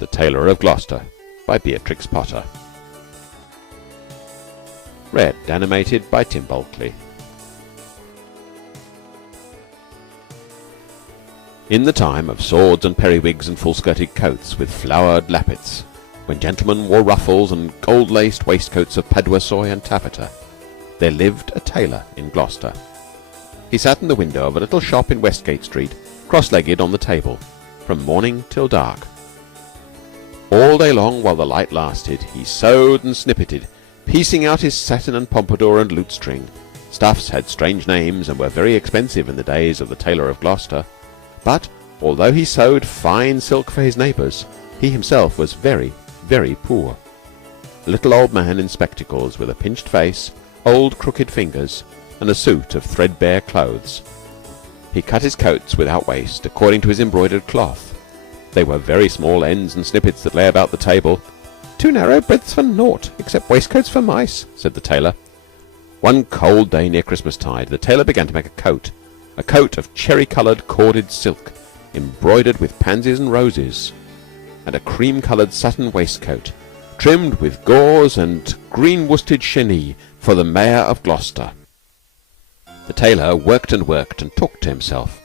The Tailor of Gloucester by Beatrix Potter. Read and animated by Tim Bulkley. In the time of swords and periwigs and full-skirted coats with flowered lappets, when gentlemen wore ruffles and gold-laced waistcoats of paduasoy and taffeta, there lived a tailor in Gloucester. He sat in the window of a little shop in Westgate Street, cross-legged on the table, from morning till dark. All day long, while the light lasted, he sewed and snippeted, piecing out his satin and pompadour and lute-string. Stuffs had strange names and were very expensive in the days of the Tailor of Gloucester. But, although he sewed fine silk for his neighbours, he himself was very, very poor. A little old man in spectacles, with a pinched face, old crooked fingers, and a suit of threadbare clothes. He cut his coats without waste, according to his embroidered cloth. They were very small ends and snippets that lay about the table. "Too narrow breadths for naught, except waistcoats for mice," said the tailor. One cold day near Christmas-tide, the tailor began to make a coat of cherry-coloured corded silk, embroidered with pansies and roses, and a cream-coloured satin waistcoat, trimmed with gauze and green worsted chenille, for the Mayor of Gloucester. The tailor worked and talked to himself.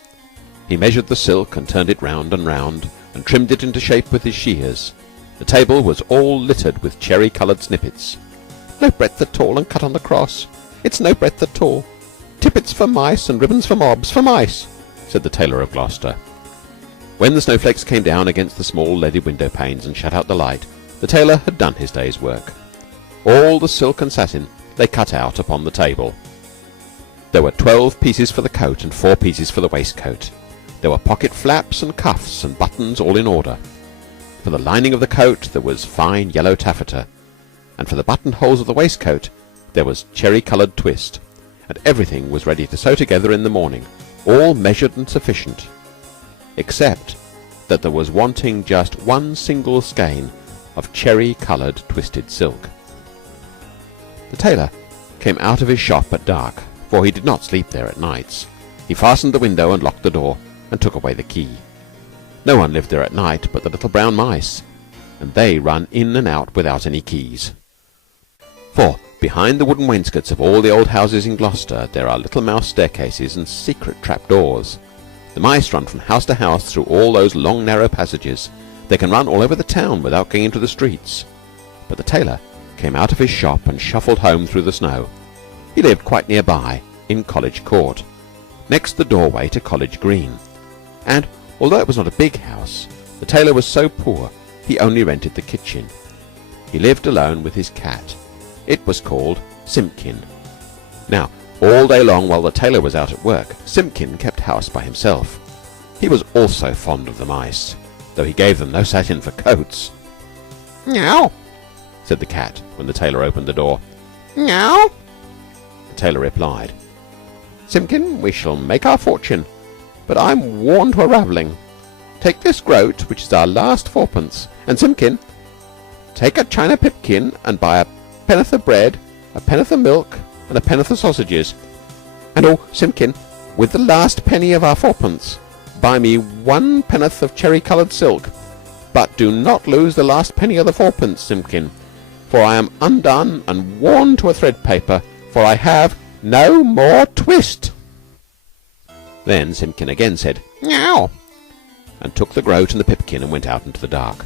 He measured the silk and turned it round and round, and trimmed it into shape with his shears. The table was all littered with cherry-coloured snippets. "No breadth at all, and cut on the cross. It's no breadth at all. Tippets for mice, and ribbons for mobs, for mice," said the Tailor of Gloucester. When the snowflakes came down against the small leaded window panes and shut out the light, the tailor had done his day's work. All the silk and satin lay cut out upon the table. There were 12 pieces for the coat and 4 pieces for the waistcoat. There were pocket flaps and cuffs and buttons all in order. For the lining of the coat there was fine yellow taffeta, and for the buttonholes of the waistcoat there was cherry-coloured twist, and everything was ready to sew together in the morning, all measured and sufficient, except that there was wanting just one single skein of cherry-coloured twisted silk. The tailor came out of his shop at dark, for he did not sleep there at nights. He fastened the window and locked the door, and took away the key. No one lived there at night but the little brown mice, and they run in and out without any keys. For behind the wooden wainscots of all the old houses in Gloucester there are little mouse staircases and secret trap-doors. The mice run from house to house through all those long narrow passages. They can run all over the town without going into the streets. But the tailor came out of his shop and shuffled home through the snow. He lived quite near by, in College Court, next the doorway to College Green. And, although it was not a big house, the tailor was so poor he only rented the kitchen. He lived alone with his cat. It was called Simpkin. Now, all day long while the tailor was out at work, Simpkin kept house by himself. He was also fond of the mice, though he gave them no satin for coats. "Meow," said the cat when the tailor opened the door. "Meow." The tailor replied, "Simpkin, we shall make our fortune, but I'm worn to a ravelling. Take this groat, which is our last fourpence, and Simpkin, take a china pipkin and buy a pen'orth of bread, a pen'orth of milk, and a pen'orth of sausages. And oh, Simpkin, with the last penny of our fourpence, buy me 1 pen'orth of cherry-coloured silk. But do not lose the last penny of the fourpence, Simpkin, for I am undone and worn to a thread paper, for I have no more twist." Then Simpkin again said, "Meow," and took the groat and the pipkin and went out into the dark.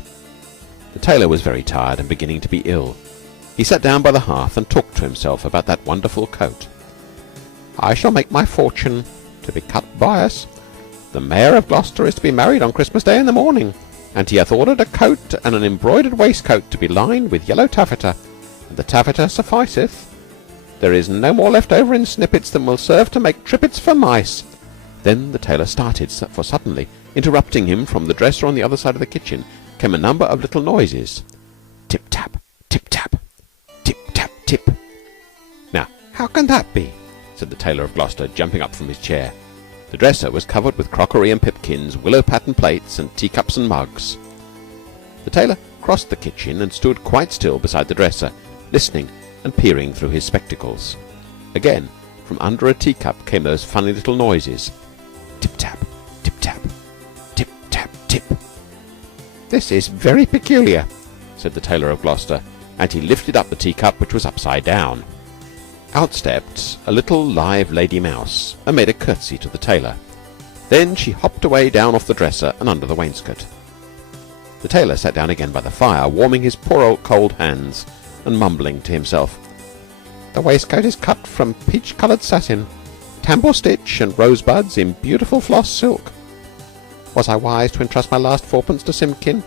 The tailor was very tired and beginning to be ill. He sat down by the hearth and talked to himself about that wonderful coat. "I shall make my fortune, to be cut by us. The Mayor of Gloucester is to be married on Christmas Day in the morning, and he hath ordered a coat and an embroidered waistcoat to be lined with yellow taffeta, and the taffeta sufficeth. There is no more left over in snippets than will serve to make trippets for mice." Then the tailor started, for suddenly, interrupting him from the dresser on the other side of the kitchen, came a number of little noises. Tip-tap, tip-tap, tip-tap, tip. "Now, how can that be?" said the Tailor of Gloucester, jumping up from his chair. The dresser was covered with crockery and pipkins, willow-pattern plates, and teacups and mugs. The tailor crossed the kitchen and stood quite still beside the dresser, listening and peering through his spectacles. Again, from under a teacup came those funny little noises. Tip-tap, tip-tap, tip-tap, tip. "This is very peculiar," said the Tailor of Gloucester, and he lifted up the teacup, which was upside down. Out stepped a little live lady mouse and made a curtsy to the tailor. Then she hopped away down off the dresser and under the wainscot. The tailor sat down again by the fire, warming his poor old cold hands and mumbling to himself. "The waistcoat is cut from peach-coloured satin, tambour stitch and rosebuds in beautiful floss silk. Was I wise to entrust my last fourpence to Simpkin?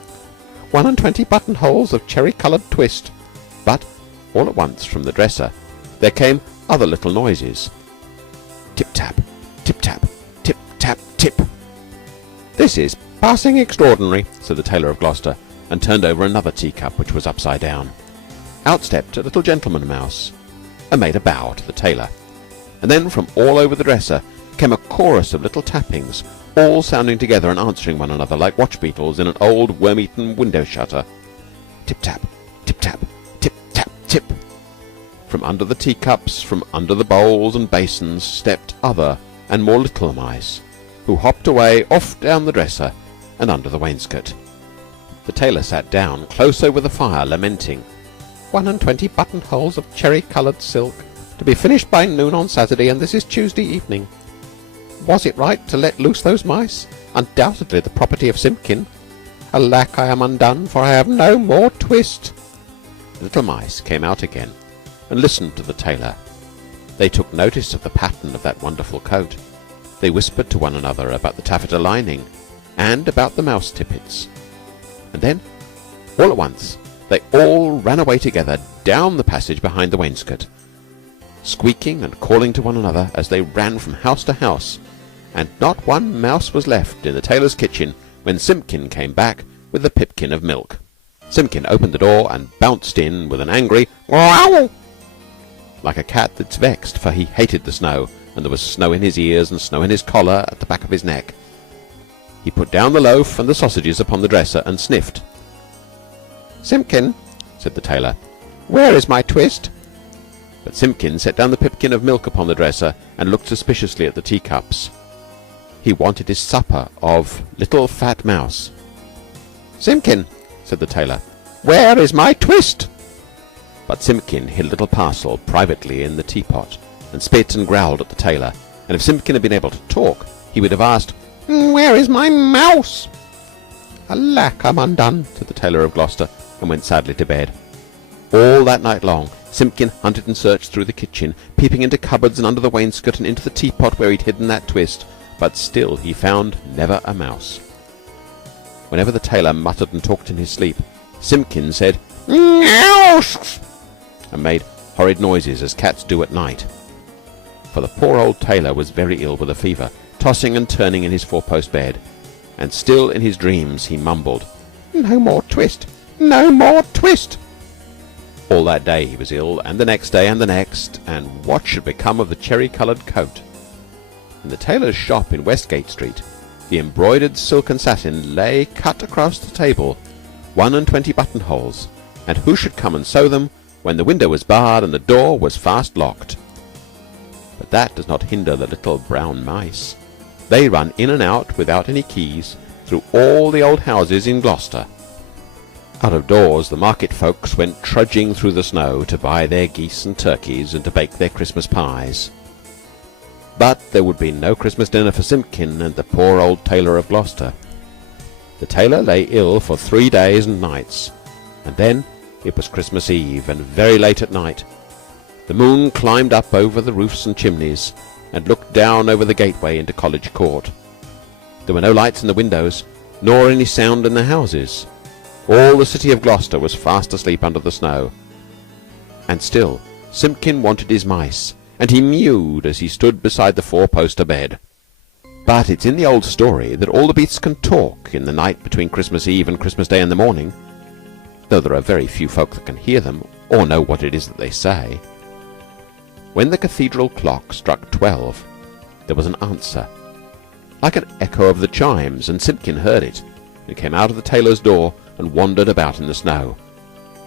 21 buttonholes of cherry-coloured twist." But all at once from the dresser there came other little noises. Tip-tap, tip-tap, tip-tap, tip. "This is passing extraordinary," said the Tailor of Gloucester, and turned over another teacup, which was upside down. Out stepped a little gentleman mouse and made a bow to the tailor. And then from all over the dresser came a chorus of little tappings, all sounding together and answering one another like watch beetles in an old worm-eaten window shutter. Tip-tap, tip-tap, tip-tap, tip. From under the teacups, from under the bowls and basins, stepped other and more little mice, who hopped away off down the dresser and under the wainscot. The tailor sat down close over the fire, lamenting. 21 buttonholes of cherry-coloured silk, to be finished by noon on Saturday, and this is Tuesday evening. Was it right to let loose those mice? Undoubtedly the property of Simpkin. Alack, I am undone, for I have no more twist." The little mice came out again and listened to the tailor. They took notice of the pattern of that wonderful coat. They whispered to one another about the taffeta lining and about the mouse tippets. And then, all at once, they all ran away together down the passage behind the wainscot, squeaking and calling to one another as they ran from house to house, and not one mouse was left in the tailor's kitchen when Simpkin came back with the pipkin of milk. Simpkin opened the door and bounced in with an angry "Growl!" like a cat that's vexed, for he hated the snow, and there was snow in his ears and snow in his collar at the back of his neck. He put down the loaf and the sausages upon the dresser and sniffed. "Simpkin," said the tailor, "where is my twist?" But Simpkin set down the pipkin of milk upon the dresser and looked suspiciously at the teacups. He wanted his supper of little fat mouse. "Simpkin," said the tailor, "where is my twist?" But Simpkin hid a little parcel privately in the teapot, and spit and growled at the tailor, and if Simpkin had been able to talk, he would have asked, "Where is my mouse?" "Alack, I'm undone," said the Tailor of Gloucester, and went sadly to bed. All that night long Simpkin hunted and searched through the kitchen, peeping into cupboards and under the wainscot and into the teapot where he'd hidden that twist, but still he found never a mouse. Whenever the tailor muttered and talked in his sleep, Simpkin said "Mouse," and made horrid noises as cats do at night. For the poor old tailor was very ill with a fever, tossing and turning in his four-post bed, and still in his dreams he mumbled, "No more twist, no more twist." All that day he was ill, and the next day, and the next, and what should become of the cherry-coloured coat? In the tailor's shop in Westgate Street, the embroidered silk and satin lay cut across the table, 21 buttonholes, and who should come and sew them when the window was barred and the door was fast locked? But that does not hinder the little brown mice. They run in and out without any keys through all the old houses in Gloucester. Out of doors the market folks went trudging through the snow to buy their geese and turkeys and to bake their Christmas pies. But there would be no Christmas dinner for Simpkin and the poor old Tailor of Gloucester. The tailor lay ill for 3 days and nights, and then it was Christmas Eve, and very late at night. The moon climbed up over the roofs and chimneys, and looked down over the gateway into College Court. There were no lights in the windows, nor any sound in the houses. All the city of Gloucester was fast asleep under the snow. And still Simpkin wanted his mice, and he mewed as he stood beside the four-poster bed. But it's in the old story that all the beasts can talk in the night between Christmas Eve and Christmas Day in the morning, though there are very few folk that can hear them or know what it is that they say. When the cathedral clock struck 12, there was an answer, like an echo of the chimes, and Simpkin heard it, and came out of the tailor's door and wandered about in the snow.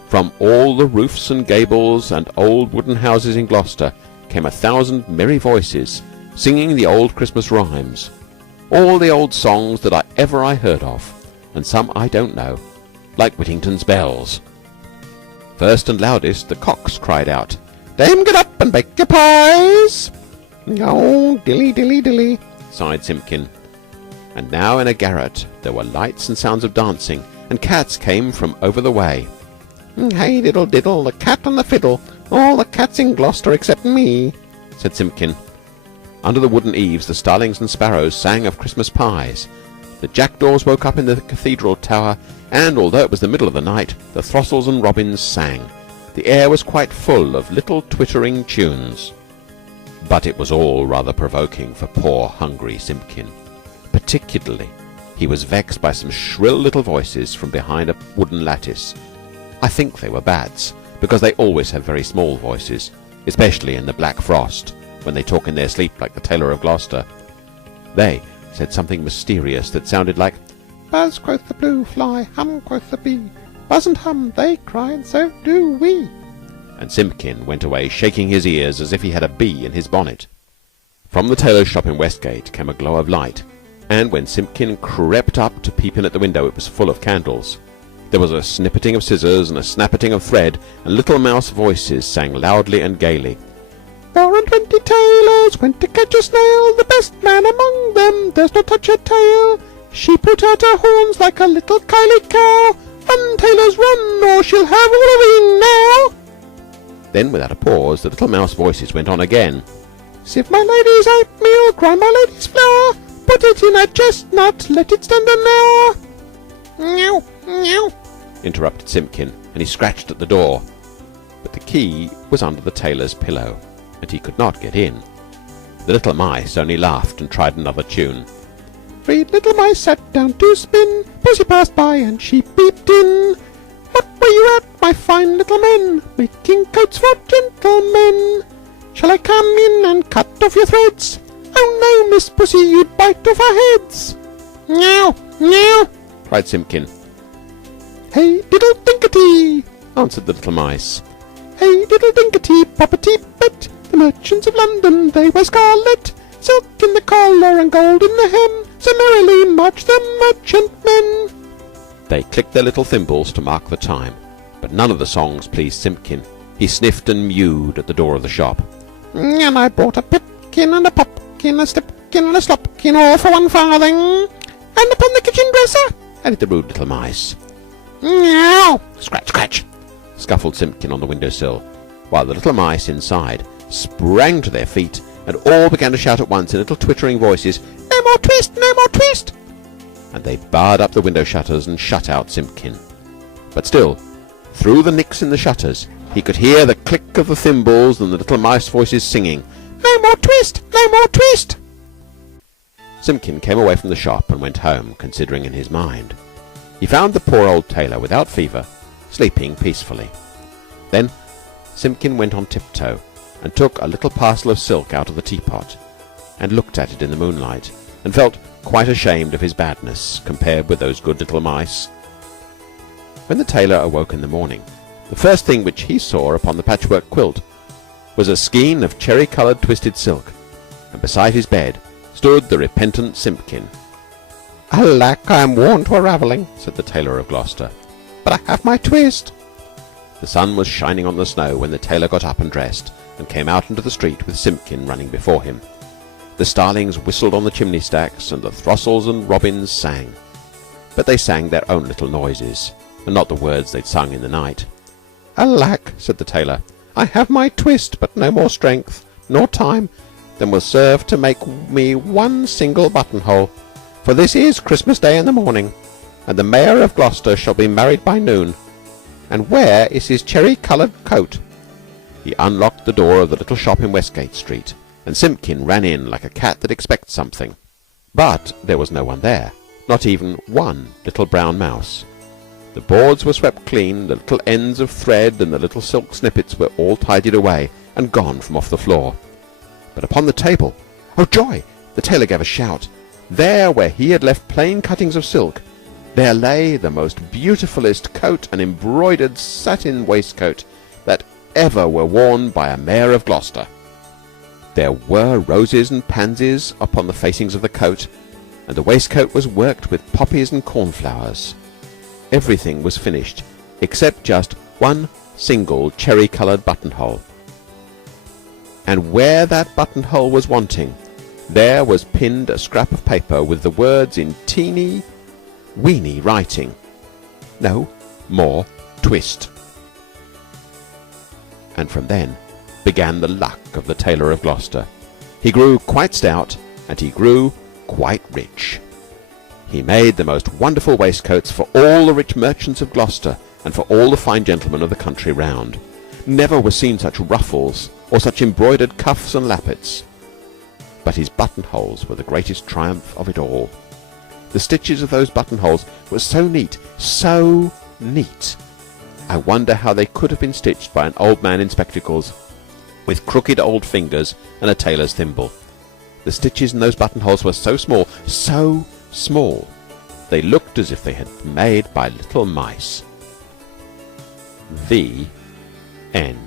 From all the roofs and gables and old wooden houses in Gloucester came 1,000 merry voices, singing the old Christmas rhymes, all the old songs that ever I heard of, and some I don't know, like Whittington's bells. First and loudest, the cocks cried out, "Dame, get up and bake your pies!" "Oh, dilly, dilly, dilly," sighed Simpkin. And now in a garret there were lights and sounds of dancing, and cats came from over the way. "Hey, diddle, diddle, the cat and the fiddle, all the cats in Gloucester except me," said Simpkin. Under the wooden eaves the starlings and sparrows sang of Christmas pies. The jackdaws woke up in the cathedral tower, and although it was the middle of the night, the throstles and robins sang. The air was quite full of little twittering tunes. But it was all rather provoking for poor hungry Simpkin. Particularly, he was vexed by some shrill little voices from behind a wooden lattice. I think they were bats, because they always have very small voices, especially in the black frost, when they talk in their sleep like the Tailor of Gloucester. They said something mysterious that sounded like, "Buzz, quoth the blue fly, hum, quoth the bee. Buzz and hum, they cry, and so do we." And Simpkin went away shaking his ears as if he had a bee in his bonnet. From the tailor's shop in Westgate came a glow of light, and when Simpkin crept up to peep in at the window, it was full of candles. There was a snippeting of scissors and a snappeting of thread, and little mouse voices sang loudly and gaily. 420 tailors went to catch a snail, the best man among them does not touch a tail. She put out her horns like a little kylie cow. Run, tailors, run, or she'll have all of ye now. Then, without a pause, the little mouse voices went on again. Sieve my lady's oatmeal, grind my lady's flour, put it in a chestnut, let it stand an hour. Meow, meow, interrupted Simpkin, and he scratched at the door. But the key was under the tailor's pillow, and he could not get in. The little mice only laughed and tried another tune. 3 little mice sat down to spin, Pussy passed by and she peeped in. What were you at, my fine little men, making coats for gentlemen? Shall I come in and cut off your threads? Oh no, Miss Pussy, you'd bite off our heads. Meow, meow, cried Simpkin. Hey, diddle dinkety, answered the little mice. Hey, diddle dinkety, poppety pet, the merchants of London, they wear scarlet, silk in the collar and gold in the hem, so merrily march the merchantmen. They clicked their little thimbles to mark the time, but none of the songs pleased Simpkin. He sniffed and mewed at the door of the shop. And I bought a pipkin and a popkin, a slipkin and a slopkin, all for 1 farthing. And upon the kitchen dresser, added the rude little mice. Meow! Scratch, scratch! Scuffled Simpkin on the window-sill, while the little mice inside sprang to their feet and all began to shout at once in little twittering voices, "No more twist! No more twist!" And they barred up the window shutters and shut out Simpkin. But still, through the nicks in the shutters, he could hear the click of the thimbles and the little mice voices singing, "No more twist! No more twist!" Simpkin came away from the shop and went home, considering in his mind. He found the poor old tailor without fever, sleeping peacefully. Then Simpkin went on tiptoe and took a little parcel of silk out of the teapot and looked at it in the moonlight, and felt quite ashamed of his badness compared with those good little mice. When the tailor awoke in the morning, the first thing which he saw upon the patchwork quilt was a skein of cherry-coloured twisted silk, and beside his bed stood the repentant Simpkin. "Alack, I am worn to a ravelling," said the Tailor of Gloucester, "but I have my twist." The sun was shining on the snow when the tailor got up and dressed, and came out into the street with Simpkin running before him. The starlings whistled on the chimney stacks, and the throstles and robins sang. But they sang their own little noises, and not the words they'd sung in the night. "Alack," said the tailor, "I have my twist, but no more strength, nor time, than will serve to make me 1 single buttonhole. For this is Christmas Day in the morning, and the Mayor of Gloucester shall be married by noon. And where is his cherry-coloured coat?" He unlocked the door of the little shop in Westgate Street, and Simpkin ran in like a cat that expects something. But there was no one there, not even one little brown mouse. The boards were swept clean, the little ends of thread and the little silk snippets were all tidied away and gone from off the floor. But upon the table, oh joy! The tailor gave a shout. There, where he had left plain cuttings of silk, there lay the most beautifulest coat and embroidered satin waistcoat that ever were worn by a mayor of Gloucester. There were roses and pansies upon the facings of the coat, and the waistcoat was worked with poppies and cornflowers. Everything was finished except just one single cherry-coloured buttonhole. And where that buttonhole was wanting, there was pinned a scrap of paper with the words in teeny, weeny writing: "No more twist." And from then began the luck of the Tailor of Gloucester. He grew quite stout, and he grew quite rich. He made the most wonderful waistcoats for all the rich merchants of Gloucester and for all the fine gentlemen of the country round. Never were seen such ruffles or such embroidered cuffs and lappets. But his buttonholes were the greatest triumph of it all. The stitches of those buttonholes were so neat, so neat. I wonder how they could have been stitched by an old man in spectacles, with crooked old fingers and a tailor's thimble. The stitches in those buttonholes were so small, so small, they looked as if they had been made by little mice. The end.